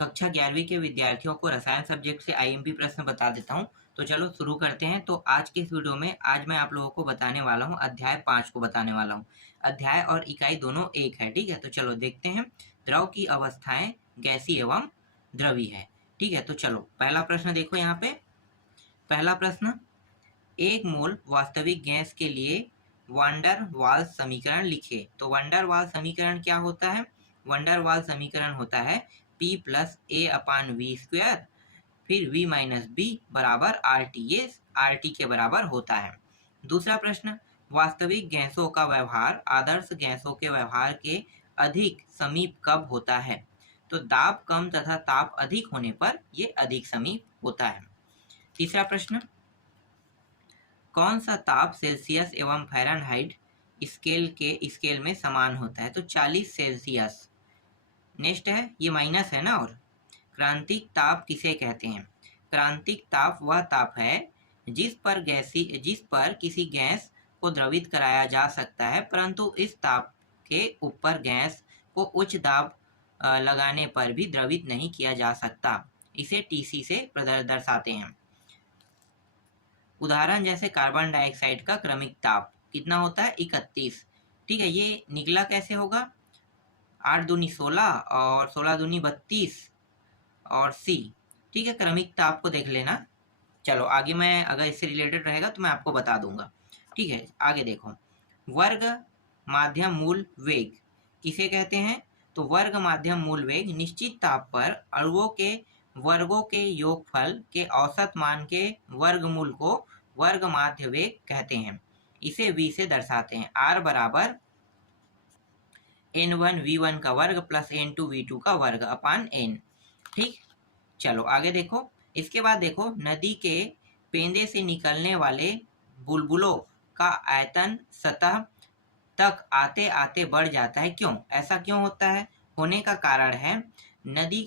कक्षा 11वीं के विद्यार्थियों को रसायन सब्जेक्ट से आईएमपी प्रश्न बता देता हूँ। तो चलो शुरू करते हैं। तो आज के इस वीडियो में आज मैं आप लोगों को बताने वाला हूँ, अध्याय 5 को बताने वाला हूँ। अध्याय और इकाई दोनों एक है, ठीक है। तो चलो देखते हैं। द्रव की अवस्थाएं गैसीय एवं द्रवी है, ठीक है। तो चलो पहला प्रश्न देखो यहाँ पे। पहला प्रश्न, 1 मोल वास्तविक गैस के लिए वैन डर वाल्स समीकरण लिखे। तो वैन डर वाल्स समीकरण क्या होता है? वैन डर वाल्स समीकरण होता है P plus a upon V square, फिर V माइनस बी बराबर आर टी। ये आर टी के बराबर होता है। दूसरा प्रश्न, वास्तविक गैसों का व्यवहार आदर्श गैसों के व्यवहार के अधिक समीप कब होता है? तो दाब कम तथा ताप अधिक होने पर यह अधिक समीप होता है। तीसरा प्रश्न, कौन सा ताप सेल्सियस एवं फ़ारेनहाइट स्केल में समान होता है? तो 40 सेल्सियस। नेक्स्ट है, ये माइनस है ना। और क्रांतिक ताप किसे कहते हैं? क्रांतिक ताप वह ताप है जिस पर किसी गैस को द्रवित कराया जा सकता है, परंतु इस ताप के ऊपर गैस को उच्च दाब लगाने पर भी द्रवित नहीं किया जा सकता। इसे टीसी से दर्शाते हैं। उदाहरण जैसे कार्बन डाइऑक्साइड का क्रमिक ताप कितना होता है? 31, ठीक है। ये निकला कैसे होगा? 8 दूनी 16 और 16 दूनी 32 और सी, ठीक है। क्रमिक ताप को देख लेना। चलो आगे मैं अगर इससे रिलेटेड रहेगा तो मैं आपको बता दूंगा, ठीक है। आगे देखो, वर्ग माध्यम मूल वेग किसे कहते हैं? तो वर्ग माध्यम मूल वेग निश्चित ताप पर अणुओं के वर्गों के योगफल के औसत मान के वर्गमूल को वर्ग माध्य वेग कहते हैं। इसे v से दर्शाते हैं। r बराबर n1 v1 का वर्ग प्लस n2 v2 का वर्ग अपान n, ठीक। चलो आगे देखो। इसके बाद देखो, नदी के पेंदे से निकलने वाले बुलबुलों का आयतन सतह तक आते आते बढ़ जाता है। क्यों? ऐसा क्यों होता है? होने का कारण है नदी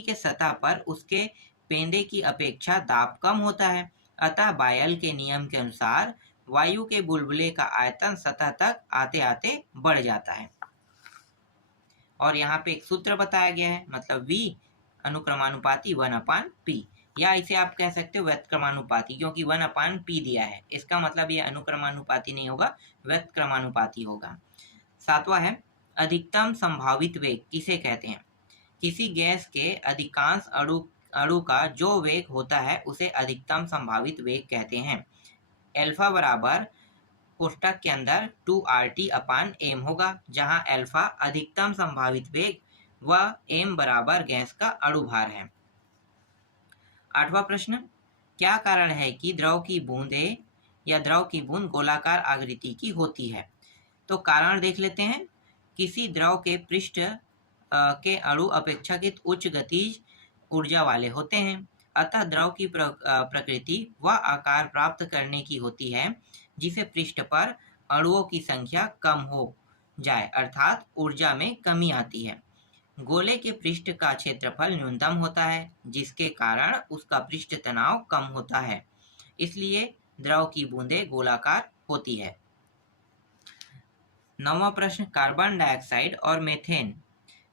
के सतह पर उसके पेंदे की अपेक्षा दाब कम होता है, अतः बायल के नियम के अनुसार वायु के बुलबुले का आयतन सतह तक आते आते बढ़ जाता है। और यहाँ पे एक सूत्र बताया गया है, मतलब V अनुक्रमानुपाती 1/P, या इसे आप कह सकते हो व्युत्क्रमानुपाती, क्योंकि 1/P दिया है। इसका मतलब ये अनुक्रमानुपाती नहीं होगा, व्युत्क्रमानुपाती होगा। सातवां है, अधिकतम संभावित वेग किसे कहते हैं? किसी गैस के अधिकांश अणु का जो वेग होता है उसे अधिकतम संभावित वेग कहते हैं। अल्फा बराबर कोष्टक के अंदर 2RT/m होगा, जहां अल्फा अधिकतम संभावित वेग व m बराबर गैस का अणु भार है। आठवां प्रश्न, क्या कारण है कि द्रव की बूंद गोलाकार आकृति की होती है? तो कारण देख लेते हैं। किसी द्रव के पृष्ठ के अणु अपेक्षाकृत उच्च गतिज ऊर्जा वाले होते हैं, अतः द्रव की प्रकृति वह आकार प्राप्त करने की होती है जिसे पृष्ठ पर अणुओं की संख्या कम हो जाए, अर्थात ऊर्जा में कमी आती है। गोले के पृष्ठ का क्षेत्रफल न्यूनतम होता है, जिसके कारण उसका पृष्ठ तनाव कम होता है, इसलिए द्रव की बूंदें गोलाकार होती है। नौवां प्रश्न, कार्बन डाइऑक्साइड और मीथेन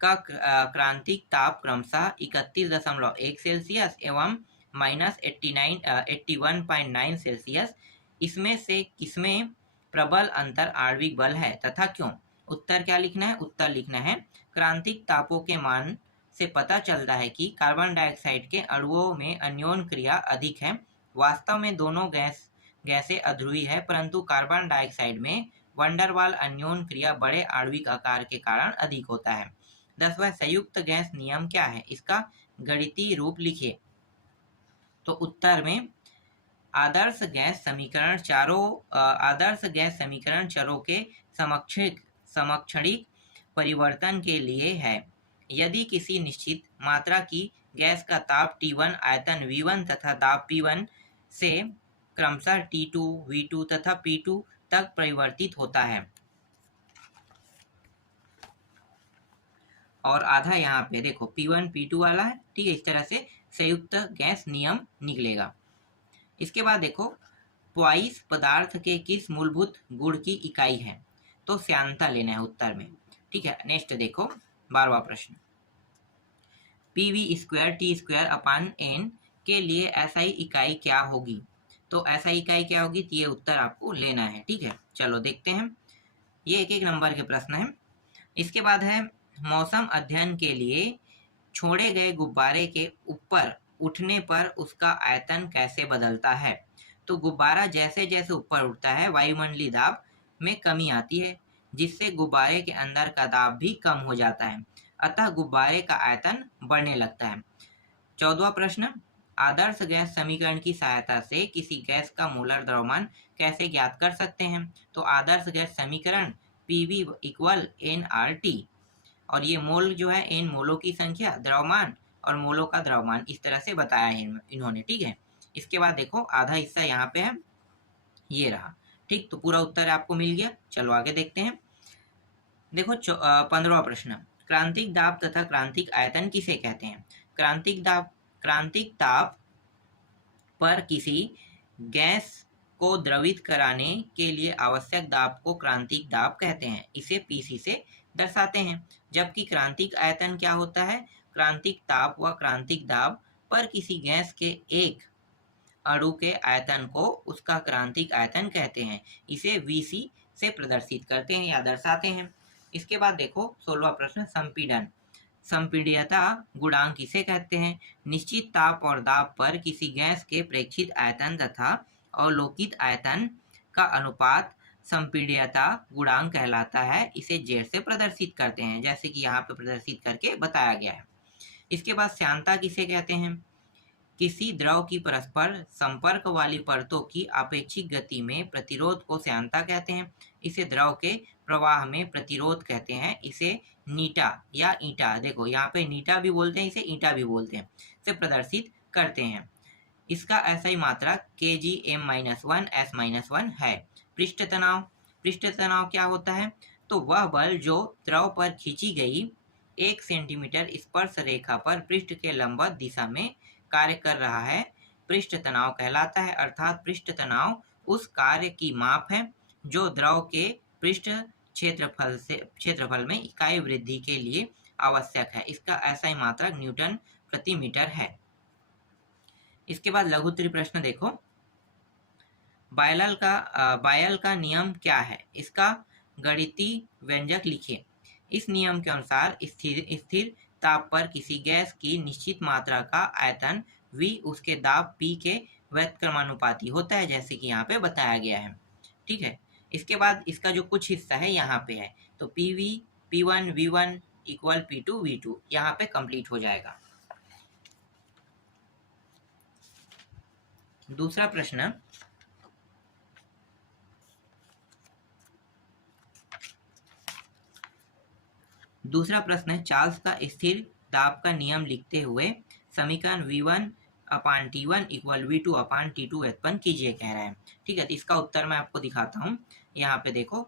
का क्रांतिक ताप क्रमशः 31.1 सेल्सियस एवं -81.9 सेल्सियस, इसमें से किसमें प्रबल अंतर आणविक बल है तथा क्यों? उत्तर क्या लिखना है? उत्तर लिखना है, क्रांतिक तापों के मान से पता चलता है कि कार्बन डाइऑक्साइड के अणुओं में अन्योन क्रिया अधिक है। वास्तव में दोनों गैसें अध्रुवी है, परंतु कार्बन डाइऑक्साइड में वैन डर वाल्स अन्योन क्रिया बड़े आणविक आकार के कारण अधिक होता है। 10वां, संयुक्त गैस नियम क्या है? इसका गणितीय रूप लिखिए। तो उत्तर में आदर्श गैस समीकरण चरों के समक्षणिक परिवर्तन के लिए है। यदि किसी निश्चित मात्रा की गैस का ताप T1 आयतन V1 तथा दाब P1 से क्रमशः T2, V2 तथा P2 तक परिवर्तित होता है, और आधा यहाँ पे देखो P1 P2 वाला है, ठीक है। इस तरह से संयुक्त गैस नियम निकलेगा। इसके बाद देखो, पॉइस पदार्थ के किस मूलभूत गुण की इकाई है? तो श्यानता लेना है उत्तर में, ठीक है। नेक्स्ट देखो 12वां प्रश्न, PV² T² अपान n के लिए SI इकाई क्या होगी? तो SI इकाई क्या होगी? तो ये उत्तर आपको लेना है। ठीक है, चलो देखते हैं। ये एक नंबर के प्रश्न है। इसके बाद है मौसम अध्ययन के लिए छोड़े गए गुब्बारे के ऊपर उठने पर उसका आयतन कैसे बदलता है? तो गुब्बारा जैसे जैसे ऊपर उठता है वायुमंडलीय दाब में कमी आती है, जिससे गुब्बारे के अंदर का दाब भी कम हो जाता है, अतः गुब्बारे का आयतन बढ़ने लगता है। 14वां प्रश्न, आदर्श गैस समीकरण की सहायता से किसी गैस का मोलर द्रव्यमान कैसे ज्ञात कर सकते हैं? तो आदर्श गैस समीकरण PV इक्वल nRT, और ये मोल जो है n मोलों की संख्या, द्रव्यमान और मोलों का द्रव्यमान, इस तरह से बताया है इन्होंने। ठीक है, इसके बाद देखो आधा हिस्सा यहाँ पे है, ये रहा। ठीक, तो पूरा उत्तर आपको मिल गया। चलो आगे देखते हैं। देखो 15वां प्रश्न, क्रांतिक दाब तथा क्रांतिक आयतन किसे कहते हैं? क्रांतिक ताप पर किसी गैस को द्रवित कराने के लिए आवश्यक दाब को क्रांतिक दाब कहते हैं, इसे Pc से दर्शाते हैं। जबकि क्रांतिक आयतन क्या होता है? क्रांतिक ताप व क्रांतिक दाब पर किसी गैस के एक अणु के आयतन को उसका क्रांतिक आयतन कहते हैं, इसे Vc से प्रदर्शित करते हैं या दर्शाते हैं। इसके बाद देखो 16वां प्रश्न, संपीड़न संपीड्यता गुणांक किसे कहते हैं? निश्चित ताप और दाब पर किसी गैस के प्रेक्षित आयतन तथा अवलोकित आयतन का अनुपात संपीड्यता गुणांक कहलाता है, इसे Z से प्रदर्शित करते हैं, जैसे कि यहाँ पे प्रदर्शित करके बताया गया है। इसके बाद श्यानता किसे कहते हैं? किसी द्रव की परस्पर संपर्क वाली परतों की आपेक्षिक गति में प्रतिरोध को श्यानता कहते हैं, इसे द्रव के प्रवाह में प्रतिरोध कहते हैं, इसे नीटा या ईटा, देखो यहाँ पे नीटा भी बोलते हैं, इसे ईटा भी बोलते हैं, से प्रदर्शित करते हैं। इसका ऐसा ही मात्रक kgm-1 s-1 है। पृष्ठ तनाव क्या होता है? तो वह बल जो द्रव पर खींची गई 1 सेंटीमीटर स्पर्श रेखा पर पृष्ठ के लंबवत दिशा में कार्य कर रहा है, पृष्ठ तनाव कहलाता है। अर्थात पृष्ठ तनाव उस कार्य की माप है जो द्रव के पृष्ठ क्षेत्रफल में इकाई वृद्धि के लिए आवश्यक है। इसका ऐसा ही मात्रक न्यूटन प्रति मीटर है। इसके बाद लघुत्तरी प्रश्न देखो, बायल का नियम क्या है? इसका गणितीय व्यंजक लिखिए। इस नियम के अनुसार स्थिर ताप पर किसी गैस की निश्चित मात्रा का आयतन V उसके दाब P के व्युत्क्रमानुपाती होता है, जैसे कि यहाँ पे बताया गया है। ठीक है, इसके बाद इसका जो कुछ हिस्सा है यहाँ पे है, तो PV P1 V1 equal P2 V2 यहाँ पे कंप्लीट हो जाएगा। दूसरा प्रश्न, है चार्ल्स का स्थिर दाब का नियम लिखते हुए समीकरण V1/T1 इक्वल V2/T2 उत्पन्न कीजिए कह रहा है। ठीक है, तो इसका उत्तर मैं आपको दिखाता हूँ। यहाँ पे देखो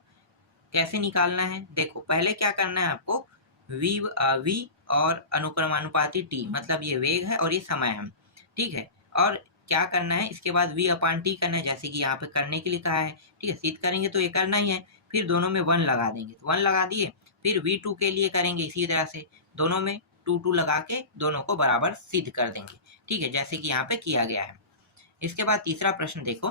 कैसे निकालना है। देखो पहले क्या करना है आपको, V और अनुक्रमानुपाती T, मतलब ये वेग है और ये समय है। ठीक है, और क्या करना है इसके बाद V/T करना है, जैसे कि यहाँ पे करने के लिए कहा है। ठीक है, सिद्ध करेंगे तो ये करना ही है, फिर दोनों में 1 लगा देंगे, तो 1 लगा दिए, फिर V2 के लिए करेंगे इसी तरह से, दोनों में 2 लगा के दोनों को बराबर सिद्ध कर देंगे। ठीक है, जैसे कि यहाँ पे किया गया है। इसके बाद तीसरा प्रश्न देखो,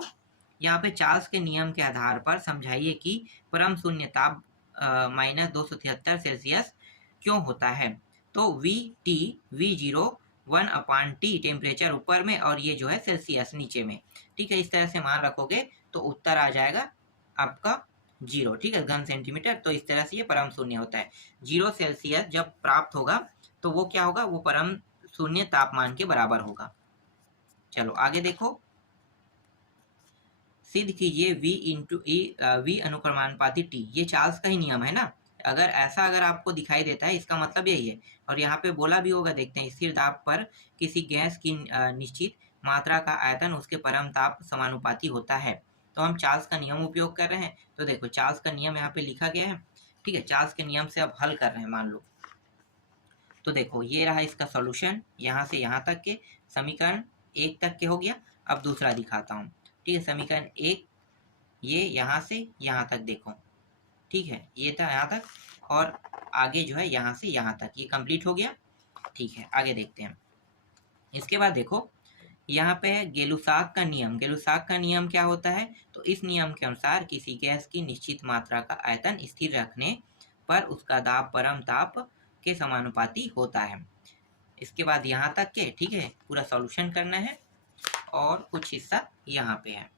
यहाँ पे चार्ल्स के नियम के आधार पर समझाइए कि परम शून्य ताप -273 सेल्सियस क्यों होता है? तो V0 1/T टेम्परेचर ऊपर में और ये जो है सेल्सियस नीचे में। ठीक है, इस तरह से मान रखोगे तो उत्तर आ जाएगा आपका 0। ठीक है, घन सेंटीमीटर। तो इस तरह से ये परम शून्य होता है। 0 सेल्सियस जब प्राप्त होगा तो वो क्या होगा, वो परम शून्य तापमान के बराबर होगा। चलो आगे देखो, सिद्ध कीजिए V अनुक्रमानुपाती T, ये चार्ल्स का ही नियम है ना। अगर आपको दिखाई देता है इसका मतलब यही है। और यहाँ पे बोला भी होगा, देखते हैं, स्थिर दाब पर किसी गैस की निश्चित मात्रा का आयतन उसके परम ताप समानुपाती होता है। तो हम चार्ल्स का नियम उपयोग कर रहे हैं। तो देखो चार्ल्स का नियम यहाँ पे लिखा गया है। ठीक है, चार्ल्स के नियम से अब हल कर रहे हैं मान लो। तो देखो ये रहा इसका सॉल्यूशन, यहाँ से यहाँ तक के समीकरण 1 तक के हो गया। अब दूसरा दिखाता हूँ। ठीक है, समीकरण 1 ये यहाँ से यहाँ तक देखो। ठीक है, ये था यहाँ तक और आगे जो है यहाँ से यहाँ तक, ये कंप्लीट हो गया। ठीक है, आगे देखते हैं। इसके बाद देखो यहाँ पे है गेलुसाक का नियम। गेलुसाक का नियम क्या होता है? तो इस नियम के अनुसार किसी गैस की निश्चित मात्रा का आयतन स्थिर रखने पर उसका दाब परम ताप के समानुपाती होता है। इसके बाद यहाँ तक के, ठीक है, पूरा सॉल्यूशन करना है और कुछ हिस्सा यहाँ पे है।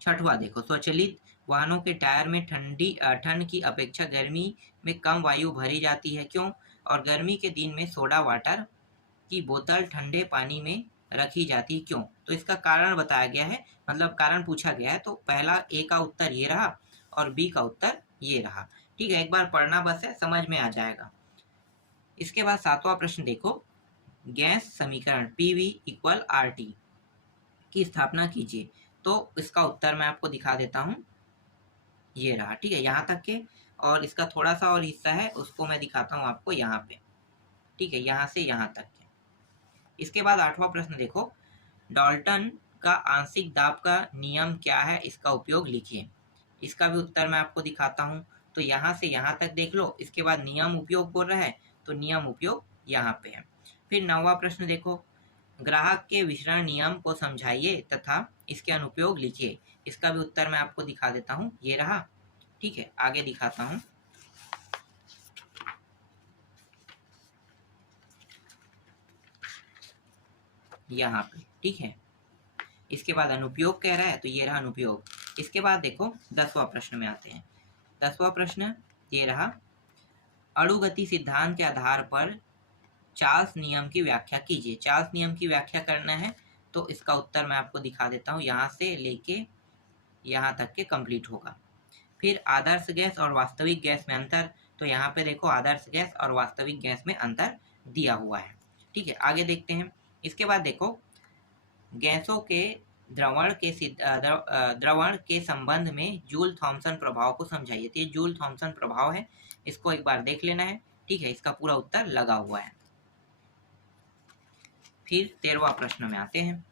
छठवां देखो, स्वचालित वाहनों के टायर में ठंड की अपेक्षा गर्मी में कम वायु भरी जाती है, क्यों? और गर्मी के दिन में सोडा वाटर की बोतल ठंडे पानी में रखी जाती, क्यों? तो इसका कारण बताया गया है, मतलब कारण पूछा गया है। तो पहला ए का उत्तर ये रहा और बी का उत्तर ये रहा। ठीक है, एक बार पढ़ना बस है, समझ में आ जाएगा। इसके बाद सातवां प्रश्न देखो, गैस समीकरण PV = RT की स्थापना कीजिए। तो इसका उत्तर मैं आपको दिखा देता हूँ, ये रहा। ठीक है, यहाँ तक के, और इसका थोड़ा सा और हिस्सा है उसको मैं दिखाता हूँ आपको यहाँ पे। ठीक है, यहाँ से यहाँ तक के। इसके बाद आठवां प्रश्न देखो, डाल्टन का आंशिक दाब का नियम क्या है, इसका उपयोग लिखिए। इसका भी उत्तर मैं आपको दिखाता हूँ। तो यहाँ से यहाँ तक देख लो। इसके बाद नियम उपयोग बोल रहा है, तो नियम उपयोग यहाँ पे है। फिर नौवां प्रश्न देखो, ग्राहक के विचरण नियम को समझाइए तथा इसके अनुप्रयोग लिखिए। इसका भी उत्तर मैं आपको दिखा देता हूँ, ये रहा। ठीक है, आगे दिखाता हूँ। यहाँ पे, ठीक है। इसके बाद अनुप्रयोग कह रहा है, तो ये रहा अनुप्रयोग। इसके बाद देखो 10वां प्रश्न में आते हैं। 10वां प्रश्न ये रहा, अणुगति सिद्धांत के आधार पर चार्ल्स नियम की व्याख्या कीजिए। चार्ल्स नियम की व्याख्या करना है, तो इसका उत्तर मैं आपको दिखा देता हूँ। यहाँ से लेके यहाँ तक के कंप्लीट होगा। फिर आदर्श गैस और वास्तविक गैस में अंतर, तो यहाँ पे देखो आदर्श गैस और वास्तविक गैस में अंतर दिया हुआ है। ठीक है, आगे देखते हैं। इसके बाद देखो, गैसों के द्रवण के संबंध में जूल थॉमसन प्रभाव को समझाइए। तो ये जूल थॉमसन प्रभाव है, इसको एक बार देख लेना है। ठीक है, इसका पूरा उत्तर लगा हुआ है। फिर 13वां प्रश्न में आते हैं।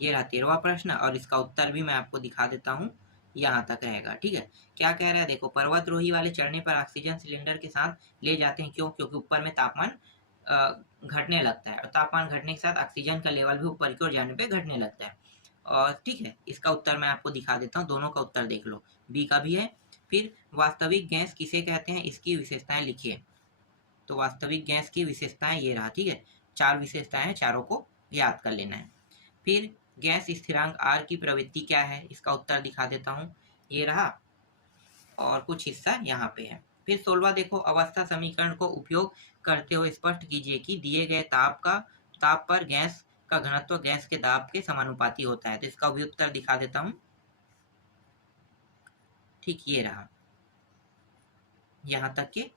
ये रहा 13वां प्रश्न और इसका उत्तर भी मैं आपको दिखा देता हूँ, यहाँ तक रहेगा। ठीक है, क्या कह रहा है देखो, पर्वतरोही वाले चढ़ने पर ऑक्सीजन सिलेंडर के साथ ले जाते हैं, क्यों? क्योंकि ऊपर में तापमान घटने लगता है, और तापमान घटने के साथ ऑक्सीजन का लेवल भी ऊपर की ओर जाने पे घटने लगता है। और ठीक है, इसका उत्तर मैं आपको दिखा देता हूँ, दोनों का उत्तर देख लो, बी का भी है। फिर वास्तविक गैस किसे कहते हैं, इसकी विशेषताएं लिखिए। तो वास्तविक गैस की विशेषताएं ये रहा। ठीक है, 4 विशेषताएं हैं, चारों को याद कर लेना है। फिर गैस स्थिरांक R की प्रवृत्ति क्या है, इसका उत्तर दिखा देता हूँ, ये रहा, और कुछ हिस्सा यहाँ पे है। फिर 16वां देखो, अवस्था समीकरण को उपयोग करते हुए स्पष्ट कीजिए कि दिए गए ताप पर गैस का घनत्व गैस के दाब के समानुपाती होता है। तो इसका भी उत्तर दिखा देता हूँ। ठीक, ये रहा यहाँ तक के।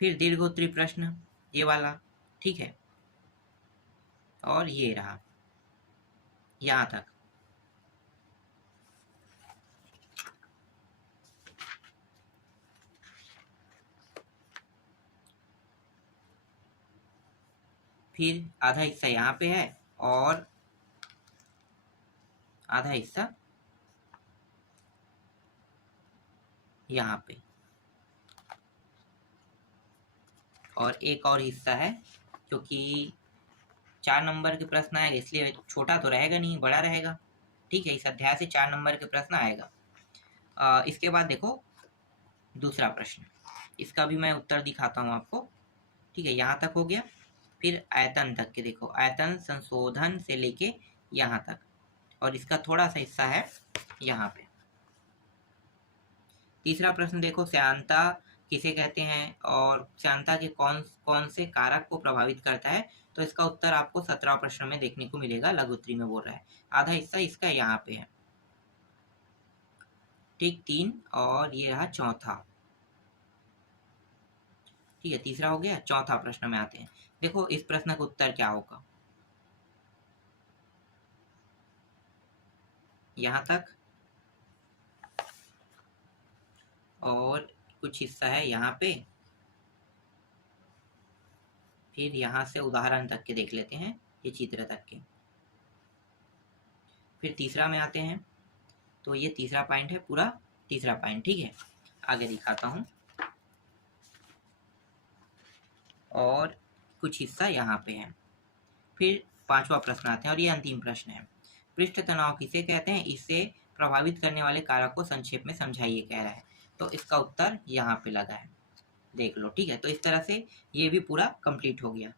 फिर दीर्घोत्तरी प्रश्न ये वाला, ठीक है, और ये रहा यहाँ तक। फिर आधा हिस्सा यहाँ पे है और आधा हिस्सा यहाँ पे, और एक और हिस्सा है, क्योंकि 4 नंबर के प्रश्न आएगा इसलिए छोटा तो रहेगा नहीं, बड़ा रहेगा। ठीक है, इस अध्याय से 4 नंबर के प्रश्न आएगा। इसके बाद देखो दूसरा प्रश्न, इसका भी मैं उत्तर दिखाता हूँ आपको। ठीक है, यहाँ तक हो गया। फिर आयतन तक के देखो, आयतन संशोधन से लेके यहाँ तक, और इसका थोड़ा सा हिस्सा है यहाँ पे। तीसरा प्रश्न देखो, श्यानता किसे कहते हैं और श्यानता के कौन कौन से कारक को प्रभावित करता है। तो इसका उत्तर आपको 17वां प्रश्न में देखने को मिलेगा, लघुत्तरी में बोल रहा है। आधा हिस्सा इसका यहाँ पे है। ठीक, 3, और ये रहा चौथा। ठीक है, तीसरा हो गया। चौथा प्रश्न में आते हैं। देखो इस प्रश्न का उत्तर क्या होगा, यहाँ तक, और कुछ हिस्सा है यहाँ पे। फिर यहाँ से उदाहरण तक के देख लेते हैं, ये चित्र तक के। फिर तीसरा में आते हैं, तो ये तीसरा पॉइंट है, पूरा तीसरा पॉइंट। ठीक है, आगे दिखाता हूँ। और कुछ हिस्सा यहाँ पे है। फिर 5वां प्रश्न आते हैं और ये अंतिम प्रश्न है। पृष्ठ तनाव किसे कहते हैं? इसे प्रभावित करने वाले कारक को संक्षेप में समझाइए कह रहा है। तो इसका उत्तर यहाँ पे लगा है, देख लो। ठीक है, तो इस तरह से ये भी पूरा कंप्लीट हो गया।